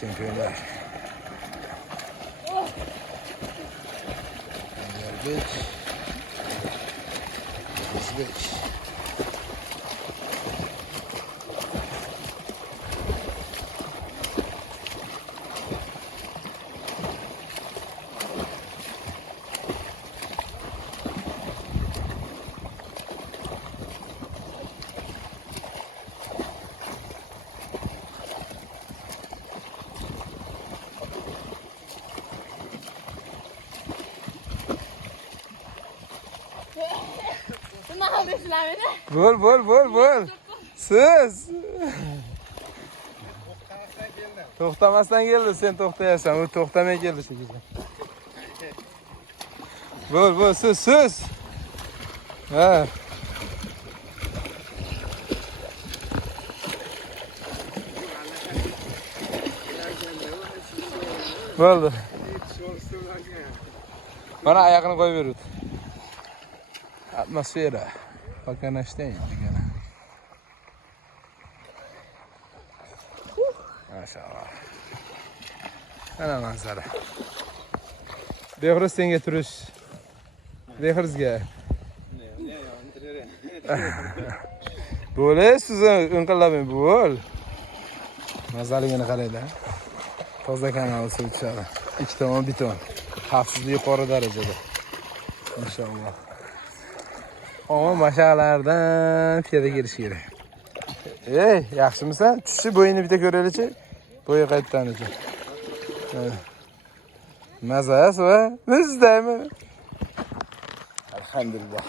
Çempionlar. Geldik. 35. Nima qildingizlar meni? Bo'l. Siz. To'xtamasdan keldi, sen to'xtayapsan. U to'xtamay keldi shekilli. Bo'l, siz. Ha. Bo'ldi. Mana oyog'ini qo'yib berdi. Atmosfera. Пока наштейн degani. Maşallah. Ana manzara. Behruz senga turish. Behruzga. Bo'l, siz inqillabing, bo'l. Mazaligini qaranglar. Toza kanal suv chiqadi. Ikki tomon beton. Xavfsizlik yuqori darajada. Inshaalloh. Ama mashaqlardan piyoda kelish kerak. Ey, yaxshimisan? Tushni bo'yini bitta ko'raylik-chi. Bo'yi qaytganicha. Mazasi va bizdami? Alhamdulillah.